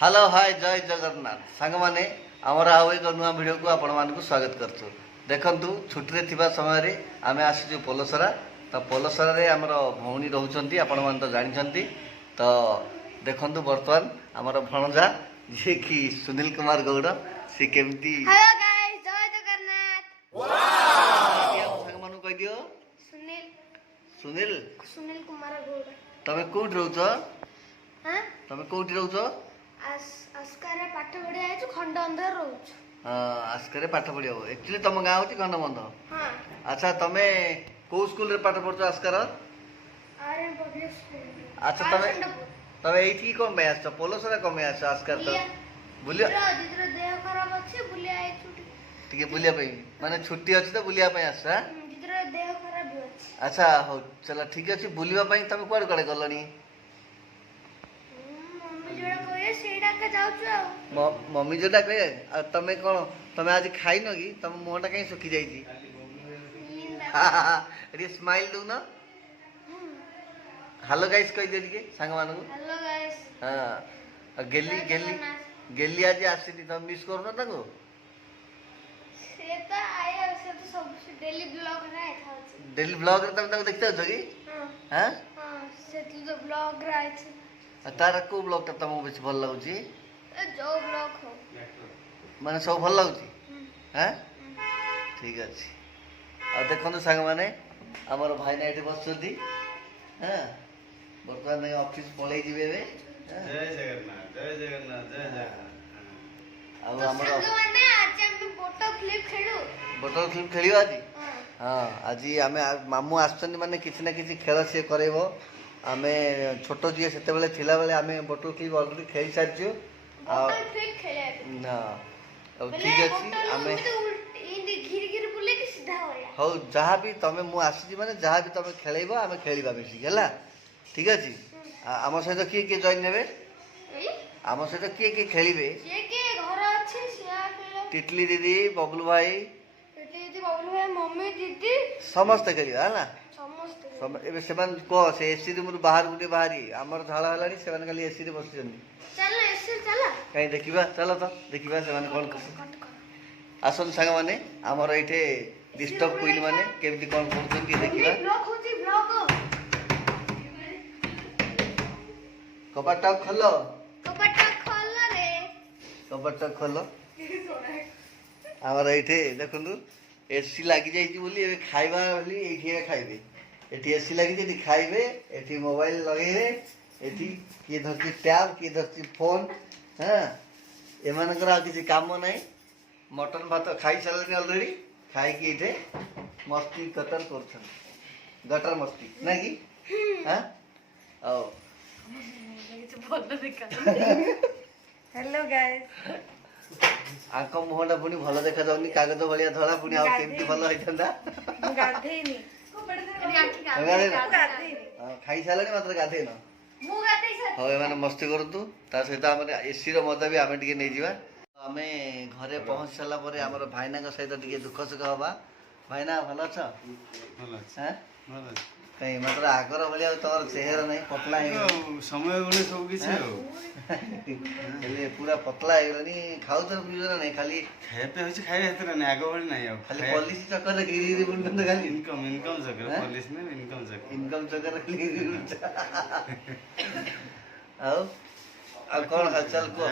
Hello hi जय जगन्नाथ सांग मैंने आमर आउ एक नुआ भिड को आपण मानक स्वागत करछु। देखंतु छुट्टी थिबा समय रे आमे आसीजु पोलसरा। तो पोलसरा रे हमर भौणी रहउचंती आपण मान तो जानिचंती। तो देखंतु वर्तमान हमर भणजा जे कि सुनील कुमार गौड़ से केमती हेलो गाइस जय जगन्नाथ। वाओ सांग मानु कह दियो सुनील सुनील सुनील कुमार गौड़। तमे कोठी रहउचो? हां तमे कोठी रहउचो? आस्कारे पाठ पढ़िया आइछु खंड अंदर रहउछु। आस्कारे पाठ पढ़िया हो एक्चुअली तम गाँ होची खंडबंध। हां अच्छा तमे को स्कूल रे पाठ पढ़छो आस्कार? RN public school. अच्छा तमे एठी कोन बे आछो पोलसरा कोन बे आछो आस्कार तो बुलिया दिदर देह खराब अछि बुलिया आइछु ठीक बुलिया पे माने छुट्टी अछि तो बुलिया पे आछो। हां दिदर देह खराब अछि। अच्छा हो चला ठीक अछि बुलिवा पे तमे कोड कोड गलनी? मम्मी जोड़ा कहे सेडा का जाउछु आ मम्मी जोटा कहे तमे कोन तमे आज खाइ न कि तम मोटा कहीं सुखी जाई छी? अरे स्माइल दू ना। हेलो गाइस कह दे के सांग मानु। Hello guys. हां गेली गेली गेली आज आसीनी तम मिस करनो ताको? से तो आया से तो सब डेली ब्लॉग रे खाउछु। डेली ब्लॉग रे तम ताको देखते हो कि? हां हां हां से तो ब्लॉग रे आइछु। तार को ब्लॉग ता तमो बेसी भल लागुची? जो ब्लॉग हो माने सब भल लागुची? हां ठीक अछि। आ देखनु संग माने हमर भाई ना एठी बसछथि। हां बर्तमान नै ऑफिस पळै जिवे बे। जय जगन्नाथ जय जगन्नाथ जय जगन्नाथ। आ हमर संग माने आज हम बोटल फ्लिप खेलु। बोतल फिल्म खेलियो आजी? हां हाँ आज आम मामू आसछन माने किछि ना किछि खेल से करैबो। आमे छोट जिए सेते बेले थिला बेले आमे बोतल क्लिप ऑलरेडी खेल सारछु। बोटल फ्लिप खेले ना अब ठीक अछि आमे इंदी घिर घिर बुले कि सीधा होया हो जहाँ भी तमे मु आसी माने जहाँ भी तमे खेलैबो आमे खेलिबा बेसी हैला ठीक अछि। आम सहित किए जॉइन नेबे? आम सहित किए खेलिबे? जे के घर अछि सिया खेले तितली दीदी बबलू भाई दीदी बबलू भाई मम्मी दीदी समस्त खेलिबा हैला। समस्त एबे सेमान को से एसी रूम बाहर गुटे बाहरी हमर झाला हलानी सेमान खाली एसी रे बसिछन। चल ऐसे चला कहीं देखिबा चलो तो देखिबा सेमान कोन आसन संग माने हमर एठे डिस्टर्ब क्वीन माने केमती कोन करछन देखिबा। ब्लॉग होची ब्लॉग कपाटा खोलो कपटा खोल रे कपाटा खोलो। हमर एठे देखंतु एसी लागि जाई छी बोली एबे खाइबा बोली एठी खाइबे एठी एसी लागि जेती खाइबे एठी मोबाइल लगेबे एठी किए धरती टैब किए धरती फोन। हां एमानकर आ किसी काम नै मटन भात खाई सारले ऑलरेडी खाई की एठे मस्ती कतर करछन गटर मस्ती नै कि? हां ओ हेलो गाइस आंख मुहटा पुनी भल देखा जाउनी कागज भलिया धला पुनी आ केमती भल होइतंदा। गाधेनी खाई सारले मात्र गाधे न मु गाधे सर हो एमाने मस्ती करतु ता सहित आमे एसी रो मजा भी आमे टिके नै जिबा। आमे घरे पहुंच साला परे हमर भाईना के सहित टिके दुख सुख हबा। भाईना भल छ? भल अछि हैं भल अछि कहीं मात्र आगर भलिया तोर चेहरा नै पतला है समय गुणे सब किछि हो हेले पूरा पतला है नि खाउ त पियो नै खाली खाइते होछि खाइ हेतरे नै आगो बढी नै आउ खाली पॉलिसी चक्कर रे गिरी बुंद खाली इनकम जकर पुलिस ने इनकम चक्कर रे गिरी आओ अब कौन हालचाल को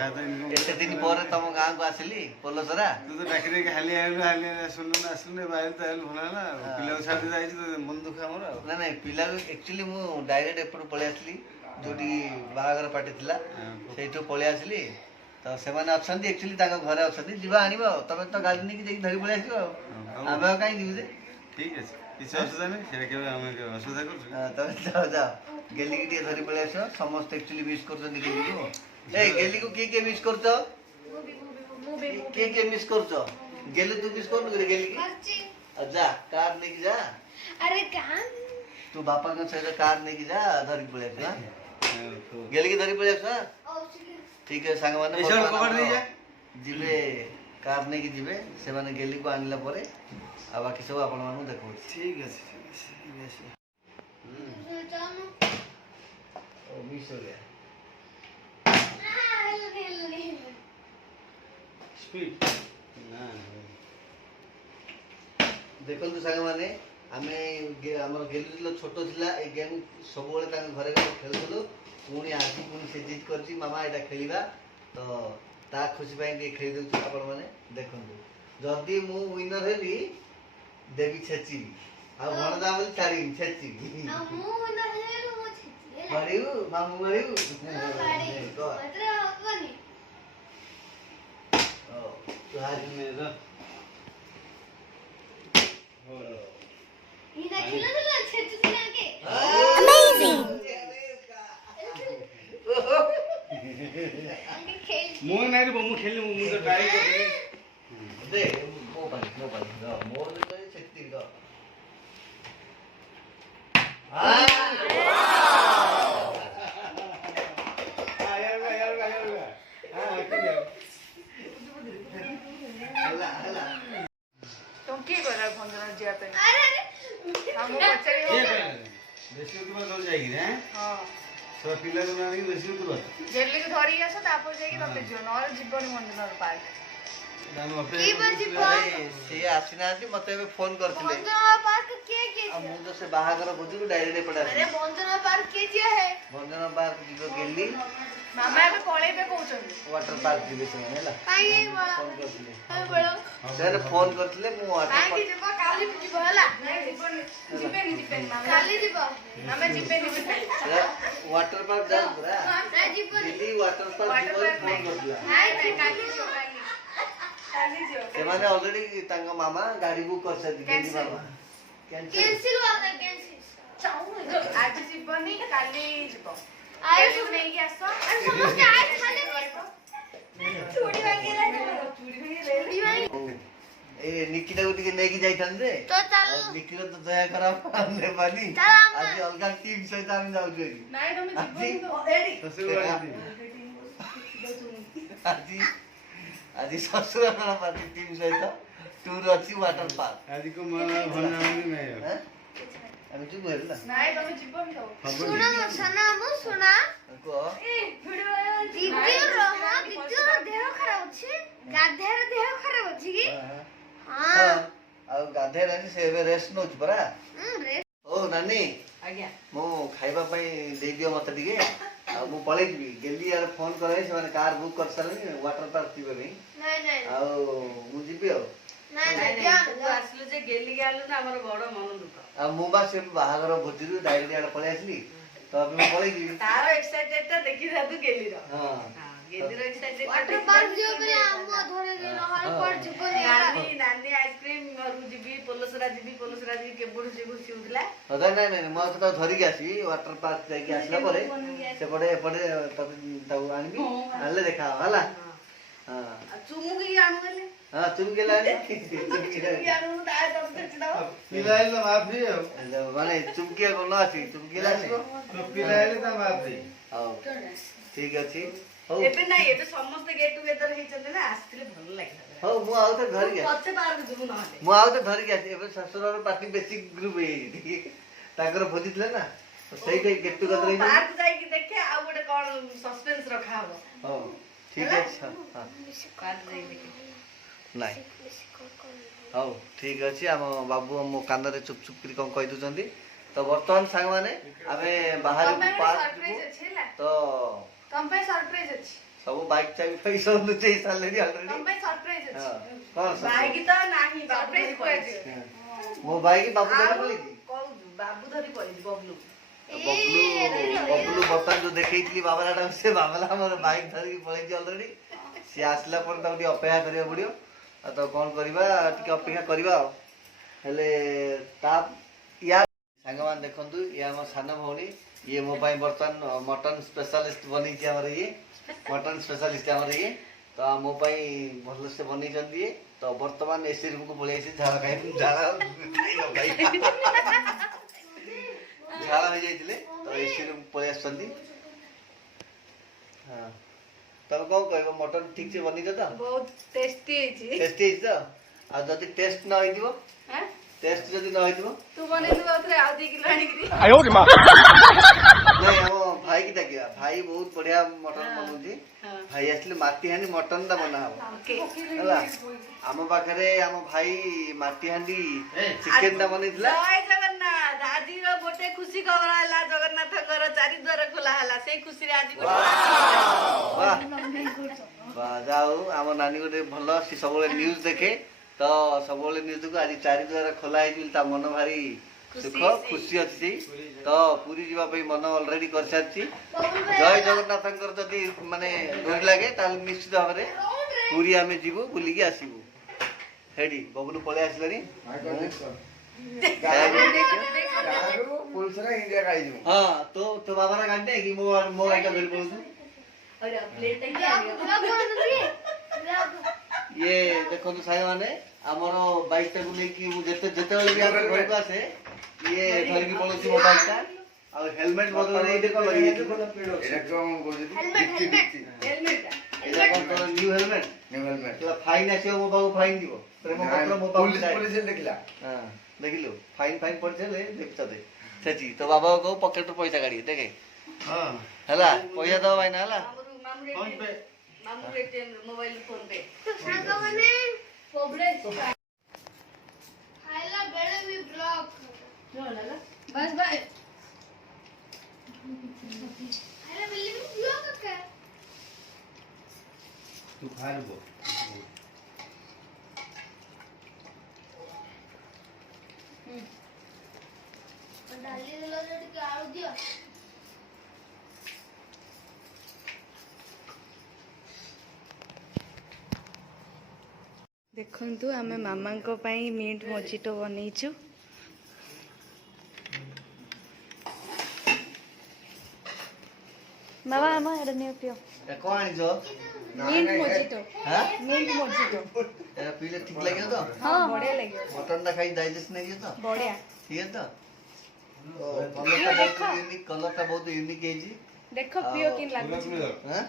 एते दिन पर तम गां को आसली पोलसरा तू तो डाकरे के हाली हाली सुननु ना सुनने बाहर त हेल भला ना पिला छाडी जाई तो मन दुख हमर ना नहीं पिला एक्चुअली मु डायरेक्ट एपड़ पळे आसली जोटी बाहागर पार्टी थिला सेठो पळे आसली तो से माने अछंती एक्चुअली ताका घरे अछंती जिबा आनिबो तबे तो गाड़ी नै कि जेकी धरि पळे आसिबो आबे काई दिउ जे ठीक अछि किछ असुविधा नै सेरा के हम असुविधा करछु हां तबे जाओ जाओ गेली की टे धरि पळे आसो समस्त एक्चुअली मिस करछन गेली को ए गेली को के मिस करछो के मिस करछो गेली तू मिस कोन करे गेली की जा कार नै की जा अरे कहां तू बापा के सहित कार नै की जा धरि पळे आस गेली की धरि पळे आस ठीक है संग माने एसर कवर दे जा जिबे कार नै की जिबे से माने गेली को आनिला परे आ बाकी सब आपण मानु देखो ठीक अछि जानो ओ मिस हो गया हेलो हेलो ସ୍ପିଡ୍ ନା ଦେଖନ୍ତୁ ସାଙ୍ଗମାନେ ଆମେ ଆମର ଗେଲୁ ଛୋଟ ଥିଲା ଏ ଗେମ୍ ସବୁବେଳେ ତାଙ୍କ ଘରେ ଘରେ ଖେଳୁଥିଲୁ। ପୁଣି ଆଜି ପୁଣି ସେ ଜିଦ୍ କରିଛି ମାମା ଏଇଟା ଖେଳିବା, ତ ତା ଖୁସି ପାଇଁ ଟିକେ ଖେଳି ଦେଉଛୁ। ଆପଣମାନେ ଦେଖନ୍ତୁ, ଯଦି ମୁଁ ୱିନର ହେଲି ଦେବି ଛେଚିବି, ଆଉ ଭଣଜା ବୋଲି ଛାଡ଼ିବି ଛେଚିବି। ଆଉ ମୁଁ ନା ହେଲେ ମୁଁ ଛିଛି ହେଲା ମାରିବୁ ମାମୁଁ ମାରିବୁ ବାଡ଼ି ମାତ୍ର ହବନି ତୁ ହାରି ଇନା ଖେଳୁଥିଲା ଛେଚୁଥିଲା କେ ଆগে ଖେଳି ମୁଁ ନାଇଁ ମୁଁ ଖେଳିଲି ମୁଁ ତ ଟ୍ରାଏ କରିଲି। ଦେ ମୋ ପାଳି ମୋର ଯେତେବେଳେ ଛେଚିବି ତ ହେଲା ହେଲା तुम किए कर भंजन जिया पे ଆରେ ଆରେ हम पचारि हो ବେଶୀ ଉତ୍ତର ତଳେ ଯାଇକି हां ସବୁ ପିଲାକୁ ଆଣିକି ବେଶୀ ଉତ୍ତର जेली को धरी आस तापर जाई कि तते जियो नर जीवन भंजन पार्क କି ବଞ୍ଚିବ? ସିଏ ଆସିନାହାନ୍ତି, ମତେ ଏବେ ଫୋନ କରିଥିଲେ। ବନ୍ଦନା ପାର୍କ କିଏ କିଏ ଆଉ ମୁଁ ତ ସେ ବାହାଘର ଭୋଜିରୁ ଡାଇରେକ୍ଟ ଏପଟେ अरे ଆସିଲି। बंदना पार्क किए जिया है ଭଞ୍ଜନ ପାର୍କ ଯିବ ଗେଲି, मामा ଏବେ ପଳେଇବେ କହୁଛନ୍ତି ୱାଟର ପାର୍କ ଯିବେ ସେମାନେ ହେଲା। काई ये बड़ा ଫୋନ କରିଥିଲେ, हां बड़ा ସେମାନେ ଫୋନ କରିଥିଲେ ମୁଁ ୱାଟର काई ପାର୍କ ଯିବ କାଲି ଯିବ ହେଲା ଯିବେନି ମାମା କାଲି ଯିବ ମାମା ଯିବେନି ୱାଟର ପାର୍କ ଯାଉ ପୁରା ନା ଯିବନି ଦିଲ୍ଲୀ ୱାଟର ପାର୍କ ଯିବ ବୋଲି ଫୋନ କରିଥିଲା। ନାଇଁ ନାଇଁ କାଲି ଯିବ କାଲି ଯିବ ସେମାନେ ଅଲରେଡି ତାଙ୍କ ମାମା ଗାଡି ବୁକ୍ କରିଛନ୍ତି। ଗେଲି ମାମା କ୍ୟାନ୍ସେଲ। कैंसिल वाला कैंसिल ଆଜି ଯିବନି କାଲି ଯିବ आए କାଲି ନେଇକି ଆସ अरे समझ आए खाने चूड़ी वांगे चूड़ी वांगे ଏ ନିକିଟାକୁ ଟିକେ ନେଇକି ଯାଇଥାନ୍ତେ तो चल ଆଉ ନିକିର ତ ଦେହ ଖରାପ ନେବାନି। ଚାଲ ଆମେ- ଆଜି ଅଲଗା ଟିମ୍ ସହିତ ଆମେ ଯାଉଛୁ ଏଠି। ନାଇଁ ତମେ ଯିବନି ତ ଆଜି ଆଜି ଶ୍ୱଶୁର ଘର ପାର୍ଟି ଟିମ୍ ସହିତ ଟୁର୍ ଅଛି ୱାଟର ପାର୍କ। ଆଜି କୋ ମନ ଭଲ ନାଇଁ ନାଇଁ ଆମେ ଯିବୁ ହେଲା। ନାଇଁ ତମେ ଯିବନି ତ सुना मत सुना मु सुना କୁହ ଦିଦିର ଦେହ ଖରାପ ଅଛି ଗାଧେର ଦେହ ଖରାପ ଅଛି କି ହଁ ଆଉ ଗାଧେଇଲାନି ସେ ଏବେ ରେଷ୍ଟ ନଉଛି ପରା। ରେ ଓ ନାନୀ ଆଜ୍ଞା ମୁଁ ଖାଇବା ପାଇଁ ଦେଇଦିଅ ମତେ ଟିକେ, ଆଉ ମୁଁ ପଳେଇଯିବି। ଗେଲି ଆଡେ ଫୋନ କରାଇ ସେମାନେ କାର ବୁକ୍ କରିସାରିଲେଣି ୱାଟର ପାର୍କ ଯିବା ପାଇଁ। ନାଇଁ ନାଇଁ ଆଉ ମୁଁ ଯିବି ଆଉ। ନାଇଁ ନାଇଁ ନାଇଁ ନାଇଁ ତୁ ଆସିଲୁ ଯେ ଗେଲିକି ଆଣିଲୁ ନା ଆମର ବଡ ମନ ଦୁଃଖ ଆଉ ମୁଁ ବା ସେ ବାହାଘର ଭୋଜିରୁ ଡାଇରେକ୍ଟ ଆଡେ ପଳେଇ ଆସିଲି, ତ ଏବେ ମୁଁ ପଳେଇଯିବି। ତାର ଏକ୍ସାଇଟେଡ ଟା ଦେଖିଥାନ୍ତୁ ଗେଲିର ହଁ ଗେଲିର ଏକ୍ସାଇଟେଡ ୱାଟର ପାର୍କ ଯିବ ବୋଲି ଆମ ଧରେ ଦେଇ ନହେଲେ କୁଆଡେ ଯିବନି ନାନୀ ନାନୀ ଆଇସ୍କ୍ରିମ ଘରକୁ ଯିବି ପୋଲସରା ଯିବି କେବଳୁ ସେ ଘୁଷି ହଉଥିଲା ନାଇଁ ନାଇଁ ନାଇଁ ମୁଁ ତାକୁ ଧରିକି ଆସିବି। ୱାଟର ପାର୍କ ଯାଇକି ଆସିଲା ପରେ ସେପଟେ ଏପଟେ ତାକୁ ଆଣିବି, ଆଣିଲେ ଦେଖା ହବ ହେଲା। ହଁ ଆଉ ଚୁମୁକି ଆଣୁ ହେଲେ ହଁ ତୁମି କେଲା ଚୁମୁକି ଆଣୁ ତା ଦରକାର ଛିଡାଅ ପିଲା ହେଲେ ମା ଫ୍ରି ଆଉ ମାନେ ଚୁମକିଆ କଣ ଅଛି ଚୁମକିଲା ଆସିବ। ପିଲା ହେଲେ ତା ମା ଫ୍ରି। ହଉ ଠିକ ଅଛି। ହଉ ଏବେ ନାଇଁ ଏବେ ସମସ୍ତେ ଗେଟ୍ ଟୁଗେଦର ହେଇଛନ୍ତି ନା ଆସିଥିଲେ ଭଲ ଲାଗିଥାନ୍ତା ହଉ ମୁଁ ଆଉ ଥରେ ଧରିକି ଆସିବି। ପଛେ ପାର୍କ ଯିବୁ ନହେଲେ ମୁଁ ଆଉ ଥରେ ଧରିକି ଆସିବି। ଏବେ ଶ୍ୱଶୁରର ପାର୍ଟି ବେଶୀ ଗ୍ରୁପ ହେଇଯାଇଛି, ତାଙ୍କର ଭୋଜି ଥିଲା ନା, ତ ସେଇଠି ଗେଟ୍ ଟୁଗେଦର ହେଇଯାଇଛି। ପାର୍କ ଯାଇକି ଦେଖେ ଆଉ ଗୋଟେ କଣ ସସ୍ପେନ୍ସ ରଖା ହବ ହଉ ଠିକ ଅଛି। ହଁ ପାର୍କ ଯାଇକି ଦେଖେ ନାଇଁ ହଉ ଠିକ ଅଛି। ଆମ ବାବୁ ମୋ କାନରେ ଚୁପ ଚୁପ କରି କଣ କହିଦଉଛନ୍ତି। ତ ବର୍ତ୍ତମାନ ସାଙ୍ଗମାନେ ଆମେ ବାହାରକୁ ପାର୍କ ଯିବୁ, ସରପ୍ରାଇଜ ଅଛି ହେଲା ତ ତମ ପାଇଁ ସରପ୍ରାଇଜ ଅଛି ସବୁ ବାଇକ୍ ଚାବି ଫାଇକ୍ ସବୁ ଲୁଚେଇ ସାରିଲେଣି ଅଲରେଡି। ତମ ପାଇଁ ସରପ୍ରାଇଜ ଅଛି କଣ ବାଇକ୍ ତ ନାହିଁ ସରପ୍ରାଇଜ କୁହାଯିବ ମୋ ବାଇକ୍ ବାବୁ ଧରି ଆଉ ପଳେଇଛି। କହୁଛୁ ବାବୁ ଧରି ପଳେଇଛି ବବଲୁ ବବଲୁ ବର୍ତ୍ତମାନ ଯୋଉ ଦେଖେଇଥିଲି ବାବଲାଟା, ସେ ବାବଲା ଆମର ବାଇକ୍ ଧରିକି ପଳେଇଛି ଅଲରେଡି। ସିଏ ଆସିଲା ପରେ ତାକୁ ଟିକେ ଅପେକ୍ଷା କରିବାକୁ ପଡିବ। ଆଉ ତ କଣ କରିବା, ଟିକେ ଅପେକ୍ଷା କରିବା ଆଉ। ହେଲେ ତା ୟା ସାଙ୍ଗମାନେ ଦେଖନ୍ତୁ, ଇଏ ଆମ ସାନ ଭଉଣୀ, ଇଏ ମୋ ପାଇଁ ବର୍ତ୍ତମାନ ମଟନ ସ୍ପେଶାଲିଷ୍ଟ ବନେଇଛି। ଆମର ଇଏ ମଟନ ସ୍ପେଶାଲିଷ୍ଟ ଆମର ଇଏ, ତ ମୋ ପାଇଁ ଭଲସେ ବନେଇଛନ୍ତି ଇଏ। ତ ବର୍ତ୍ତମାନ ଏସି ରୁମକୁ ପଳେଇ ଆସିଛି ଝାଳ ଖାଇବି। ଝାଳ ହେଇଯାଇଥିଲେ ତ ଏସି ରୁମ ପଳେଇ ଆସିଛନ୍ତି। ହଁ ତମେ କଣ କହିବ, ମଟନ ଠିକ ସେ ବନେଇଛ ତ? ବହୁତ ଟେଷ୍ଟି ହେଇଛି ଟେଷ୍ଟି ହେଇଛି ତ? ଆଉ ଯଦି ଟେଷ୍ଟ ନ ହେଇଥିବ, ଟେଷ୍ଟ ଯଦି ନ ହେଇଥିବ ତୁ ବନେଇଥିବୁ ଆଉଥରେ ଆଉ 2 କିଲୋ ଆଣିକିରି ନାଇଁ ଆମ भाई की डाकिया भाई बहुत बढ़िया मटन बनाउछि भाई आसले माटी हांडी मटन दा बना हबो ओके हला आम पाखरे आम भाई माटी हांडी चिकन दा बनैथिला जय जगन्नाथ आज गोटे खुशी खबर है जगन्नाथଙ୍କର ଚାରି ଦ୍ୱାର ଖୋଲା ହେଲା ସେଇ ଖୁସିରେ ଆଜି वाह जाऊ आम नानी गोटे भल सी सब न्यूज देखे तो सब न्यूज को आज चारि द्वार खोला है मन भारी सुख खुशी अच्छी तो पूरी जीवा मन अलरेडी कर सारी जय जगन्नाथ जदि माने डोरी लगे निश्चित भाव में पूरी आम जीवु बुलिकी आसबू हेडी बबुलू पलि आसलानी हाँ तो तो बाबा गाड़ी नहीं कि मो गाड़ी धरी पड़ू अरे प्लेट ये देखो साई मैंने आमर बाइक टाक लेकिन जिते भी आम घर को आसे ये धरिकी पड़ोसी मो बाइक टा आ हेलमेट बदल न्यू हेलमेट फाइन आस मो पाक फाइन दिव प्रेम पत्र मो पाक देखिलु फाइन फाइन पड़े देखते सेची तो बाबा को पकेट पैसा काढ़ी देखे हला पैसा दो भाई ना हला मामू एटीएम मोबाइल फोन पे तो सांगा माने प्रोग्रेस खाइला बेले भी ब्लॉक बस भाई खाइला बेले भी ब्लॉक का तू खा लो डाली देला जे के आउ दियो देखंतु आमे मामा को पाई मिंट मोजिटो बनैछु मामा मामा एडा ने पियो कौन आनी जो मिंट मोजिटो हां मिंट मोजिटो एरा पीले ठीक लगे तो हां बढ़िया लगे मटन टा खाई डाइजेस्ट नहीं है तो बढ़िया ठीक है तो कलर टा बहुत यूनिक है जी देखो पियो किन लागु हां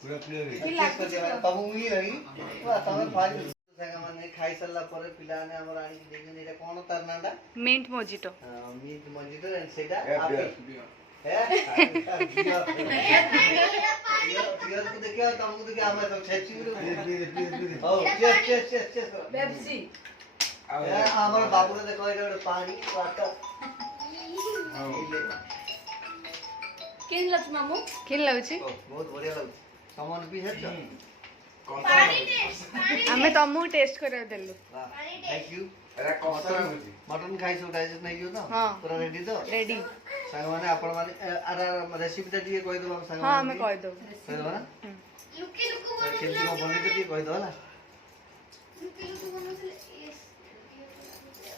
पूरा क्लियर है ठीक करके तब मी रही वाह तमे फाइल संगा माने खाई सल्ला पर पिला ने हमर आनी देखन एटा कोन तार नाडा मिंट मोजिटो मीट मजितो एंड सेटा है पियर को देखियो तुमको देखियो हम सब छेची ओ चेस पेप्सी हमर बाबू ने देखो एटा पानी वाटर किन लच मामू किन लाउची बहुत बढ़िया लागु सामान भी है पानी टेस्ट पानी हमें तमु टेस्ट करे देलु थैंक यू एरा कष्ट होची मटन खाई सब डाइजेस्ट नहीं हो तो हाँ। पूरा रेडी तो रेडी सांग माने आपण माने आरा रेसिपी ता दिए कहि दो हम सांग हां हमें कह दो कहि दो ना लुकी लुकु केमती को बने तो कहि दो ना लुकी लुकु बनले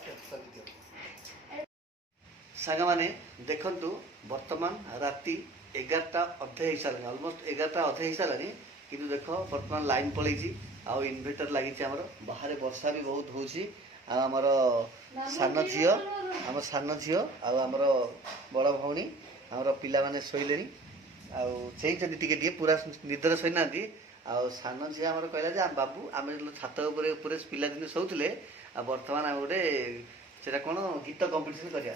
यस सांग माने देखंतु वर्तमान राती 11टा अधे हिसाब ऑलमोस्ट 11टा अधे हिसाब किंतु देखो वर्तमान लाइन पलैछि आ इन्वर्टर लागिछि हमर बाहर वर्षा भी बहुत होछि आ हमर सान झियो हमर सान झियो आ हमर बड़ भौणी हमर पिला माने सोइलेनी आ सेही टिके टिके पूरा निद्रा सोइ नांती आ सान झियो हमर कहला जे बाबू आमे छात ऊपर पिला दिन सोउतले आ वर्तमान हम गोटे सेटा कोन गीत कंपटीशन करिया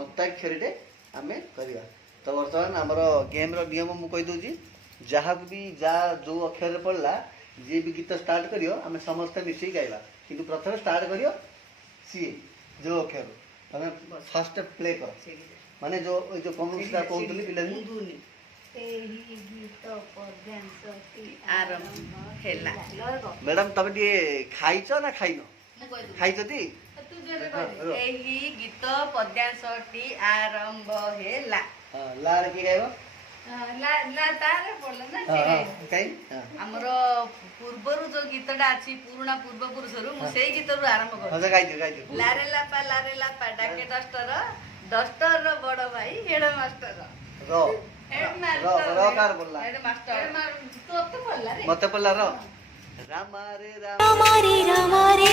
अंताक्षरी आमे करिया तो वर्तमान आमर गेम रो नियम मु कहि दोजी जहाँ भी जा जो अक्षर पड़ला जे भी गीत स्टार्ट करियो आमे समस्त मिसी गाइबा किंतु प्रथम स्टार्ट करियो सी जो अक्षर तमे फर्स्ट प्ले कर माने जो कौनसा कहतली पिला एही गीत पद्यांसती आरंभ हेला मैडम तमे दिए खाइछो ना खाइनो खाइछो ती तू जोरे कहले एही गीत पद्यांसटी आरंभ हेला ला रे की गाइबो ला ला तारे पड़ला ना से काई हमर पूर्वरु जो गीतटा अछि पुराना पूर्व पुरुषरु मु सेही गीतरु आरंभ कर हजा गाइ दियो लारे लापा डाके डस्टर रो बड़ भाई हेड मास्टर रो हेड रो रो कार बोलला हेड मास्टर तो पड़ला रे मते पल्ला रो रामा रे रामा रे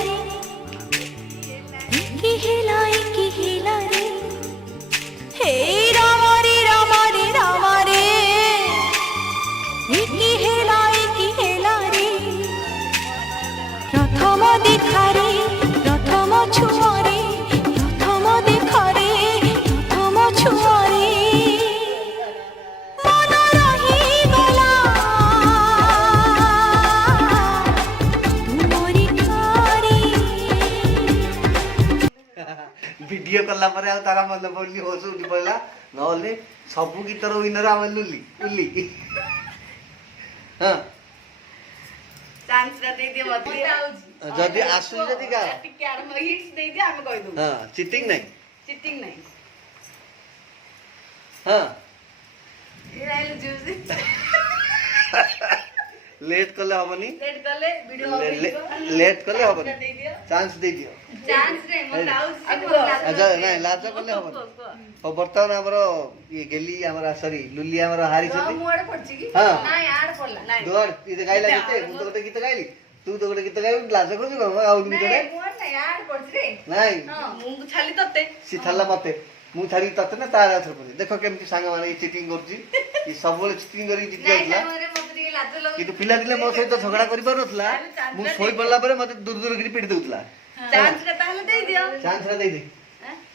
की हिला रे हे रामा रे की हिला रे प्रथम देखा रे प्रथम छुआ रे प्रथम देखा रे କଲା ପରେ ଆଉ ତାର ମନେ ପଡିଲି ହୋସ ଉଠି ପଡିଲା ନହେଲେ ସବୁ ଗୀତର ୱିନର ଆମେ ଲୁଲି ଲୁଲି ହଁ ଚାନ୍ସ ଟା ଦେଇ ଦିଅ ମତେ ଯଦି ଆସୁଛି ଯଦି ଗାଁ ଟିକେ ଆରମ୍ଭ ହିଟ୍ସ ଦେଇ ଦିଅ ଆମେ କହିଦବୁ ହଁ ଚିଟିଂ ନାହିଁ ଚିଟିଂ ନାହିଁ ହଁ ଏ ରାଇଲ ଜୁସି ଲେଟ୍ କଲେ ହବନି ଲେଟ୍ କଲେ ଭିଡିଓ ଲେଟ୍ କଲେ ହବନି ଦେଇ ଦିଅ ଚାନ୍ସ ଦେଇଦିଅ ଚାନ୍ସ ରେ ମତେ ଆଉଛି ଆଚ୍ଛା ନାଇଁ ଲାଜ କଲେ ହବନି ହଉ ବର୍ତ୍ତମାନ ଆମର ଇଏ ଗେଲି ଆମର ସରି ଲୁଲି ଆମର ହାରିଛନ୍ତି ମୁଁ ଆଡେ ପଡଛି କି ହଁ ନାଇଁ ଆଡ ପଡଲା ନାଇଁ ଦୁଆର ଇଏ ଗାଇଲା କେତେ ମୁଁ ତ ଗୋଟେ ଗୀତ ଗାଇଲି ତୁ ତ ଗୋଟେ ଗୀତ ଗାଇବୁ ଲାଜ କରୁଛୁ କଣ ଆଉ ଗୀତଟେ ନାଇଁ ମୁଁ ନାଇଁ ଆଡ ପଡଛି ରେ ନାଇଁ ମୁଁ ଛାଲି ତତେ ସି ଥାଲା ମତେ ମୁଁ ଛାଡିକି ତତେ ନା ତାର ହାତରେ ପଡି ଦେଖ କେମିତି ସାଙ୍ଗମାନେ ଚିଟିଂ କରୁଛି ଏ ସବୁବେଳେ ଚିଟିଂ କରିକି ଜିତି ଯାଉଥିଲା ମତେ ଟିକେ ଲାଜ ଲାଗୁଛି କିନ୍ତୁ ପିଲାଦିନେ ମୋ ସହିତ ଝଗଡା କରିପାରୁନଥିଲା ମୁଁ ଶୋଇ ପଡିଲା ପରେ ମତେ ଦୂର ଦୂର କରି ପିଟି ଦଉଥିଲା ଚାନ୍ସ ଟା ତାହେଲେ ଦେଇ ଦିଅ ଚାନ୍ସ ଟା ଦେଇଦେ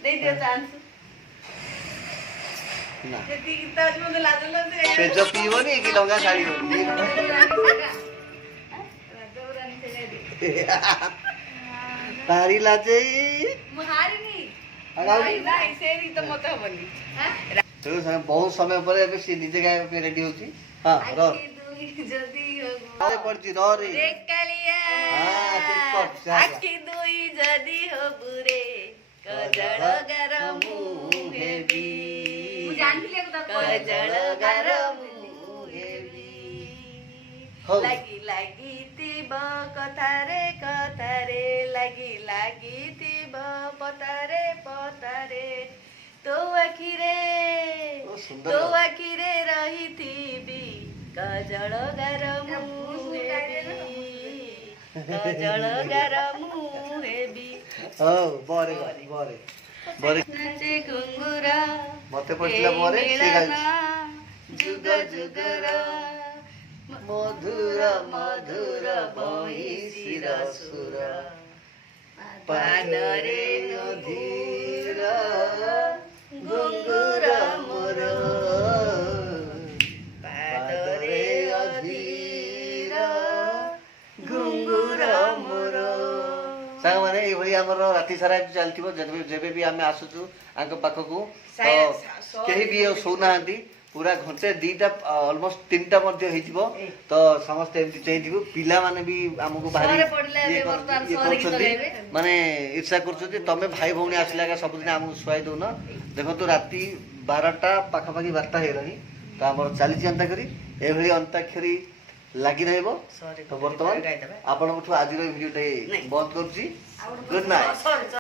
ଦେଇ ଦିଅ ଚାନ୍ସ ନା ଯେତିକି ଗୀତ ଅଛି ମତେ ଲାଜ ଲାଗୁଛି ପେଜ ପିଇବନି କି ଡଙ୍ଗା ଛାଡିବନି ପାରି ଲାଜେଇ ମୁଁ ହାରିନି ନାଇଁ ସେ ଗୀତ ମତେ ହବନି ବହୁତ ସମୟ ପରେ ଏବେ ସେ ନିଜେ ଗାଇବା ପାଇଁ ରେଡି ହଉଛି ହଁ ର ଯଦି ଆରେ ପଡିଛି ର ରେ ରେ କାଳିଆ ହଁ, ଠିକ କର, ଚାଲ। ଆଖି ଦୁଇ ଯଦି ହବୁ ରେ କଜଳ ଗାର ମୁଁ ହେବି ମୁଁ ଜାଣିଥିଲି ଆକୁ ତାକୁ କଜଳ ଗାର ମୁଁ ହେବି ହଉ। ଲାଗି ଲାଗିଥିବ କଥାରେ କଥାରେ ଲାଗି ଲାଗିଥିବ ପତାରେ ପତାରେ ତୋ ଆଖିରେ ଓ, ସୁନ୍ଦର ତୋ କଥା। ଆଖିରେ ରହିଥିବି କଜଳ ଗାର ମୁଁ ହେବି କଜଳ ଗାର ମୁଁ ହେବି ହଉ ବରେ ବରେ ବରେ ବରେ ନାଚେ ଘୁଙ୍ଗୁର ମତେ ପଡିଥିଲା ବରେ ସେ ଗାଇଛି ଯୁଗ ଯୁଗର ମଧୁର ମଧୁର ବହିଷିର ସୁର ପାଦରେ ନଧୀର ଘୁଙ୍ଗୁର ମୋର ପାଦରେ ଅଧୀର ଘୁଙ୍ଗୁର ମୋର ସାଙ୍ଗମାନେ ଏଇଭଳି ଆମର ରାତି ସାରା ଚାଲିଥିବ ଯେବେ ବି ଆମେ ଆସୁଛୁ ଆଙ୍କ ପାଖକୁ ତ କେହି ବି ଆଉ ଶୋଉନାହାନ୍ତି ପୁରା ଘଣ୍ଟେ ଦିଟା ଅଲମୋଷ୍ଟ ତିନିଟା ମଧ୍ୟ ହେଇଯିବ ତ ସମସ୍ତେ ଏମିତି ଚାହିଁଥିବୁ ପିଲାମାନେ ବି ଆମକୁ ଭାରି ସହରେ ପଡ଼ିଲେ ଏବେ ଇଏ ବର୍ତ୍ତମାନ ଇଏ ସହରେ ଗୀତ କରୁଛନ୍ତି ଗାଇବେ। ମାନେ ଇର୍ଷା କରୁଛନ୍ତି ତମେ ଭାଇ ଭଉଣୀ ଆସିଲା ଏକା ସବୁଦିନ ଆମକୁ ଶୁଆଇ ଦଉନ ଦେଖନ୍ତୁ ରାତି 12ଟା ପାଖାପାଖି 12ଟା ହେଇଗଲାଣି ତ ଆମର ଚାଲିଛି ଅନ୍ତାକ୍ଷରୀ ଏଭଳି ଅନ୍ତାକ୍ଷରୀ ଲାଗି ରହିବ ତ ବର୍ତ୍ତମାନ ଆପଣଙ୍କଠୁ ଆଜିର ଭିଡ଼ିଓଟା ବନ୍ଦ କରୁଛି ଗୁଡ୍ ନାଇଟ୍